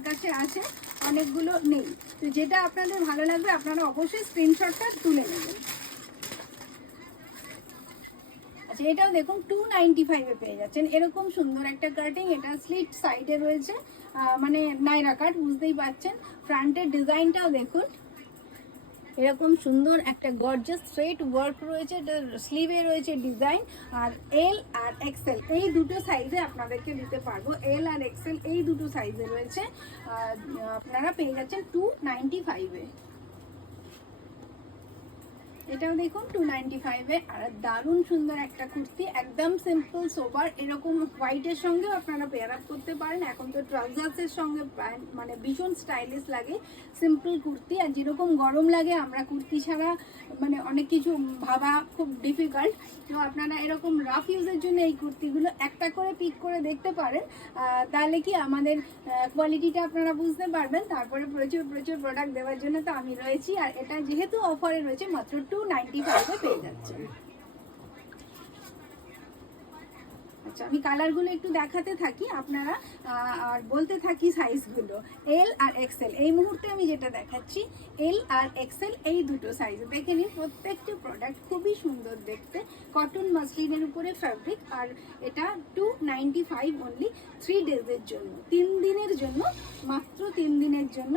আমার কাছে আছে, অনেকগুলো নেই। তো যেটা আপনাদের ভালো লাগবে আপনারা অবশ্যই স্ক্রিনশটটা তুলে নেবেন। আচ্ছা, এটাও দেখুন 295-এ পেয়ে যাচ্ছেন। এরকম সুন্দর একটা কাটিং, এটা স্লিট সাইডে রয়েছে, মানে নাইরা কাট, বুঝতেই পারছেন। ফ্রন্টের ডিজাইনটাও দেখুন, এরকম সুন্দর একটা গর্জিয়াস স্ট্রেট ওয়ার্ক রয়েছে, স্লিভে রয়েছে ডিজাইন। আর এল আর এক্সেল এই দুটো সাইজে আপনাদেরকে দিতে পারবো, এল আর এক্সেল এই দুটো সাইজে রয়েছে। আপনারা পেয়ে যাচ্ছেন 295-এ। এটাও দেখুন 295-এ। আর দারুণ সুন্দর একটা কুর্তি, একদম সিম্পল সোবার। এরকম হোয়াইটের সঙ্গেও আপনারা পেয়ার আপ করতে পারেন। এখন তো ট্রাউজার্সের সঙ্গে প্যান্ট মানে ভীষণ স্টাইলিশ লাগে সিম্পল কুর্তি। আর যেরকম গরম লাগে, আমরা কুর্তি ছাড়া মানে অনেক কিছু ভাবা খুব ডিফিকাল্ট। তো আপনারা এরকম রাফ ইউজের জন্য এই কুর্তিগুলো একটা করে পিক করে দেখতে পারেন, তাহলে কি আমাদের কোয়ালিটিটা আপনারা বুঝতে পারবেন। তারপরে প্রচুর প্রচুর প্রোডাক্ট দেওয়ার জন্য তো আমি রয়েছি। আর এটা যেহেতু অফারে রয়েছে, মাত্র 295-এ পেয়ে যাচ্ছেন। আচ্ছা, আমি কালারগুলো একটু দেখাতে থাকি আপনারা আর বলতে থাকি সাইজগুলো। এল আর এক্সেল এই মুহূর্তে আমি যেটা দেখাচ্ছি, এল আর এক্সেল এই দুটো সাইজ দেখে নিন। প্রত্যেকটি প্রোডাক্ট খুবই সুন্দর দেখতে, কটন মাসলিনের উপরে ফ্যাব্রিক। আর এটা 295 অনলি 3 ডেজের জন্য, 3 দিনের জন্য, মাত্র 3 দিনের জন্য।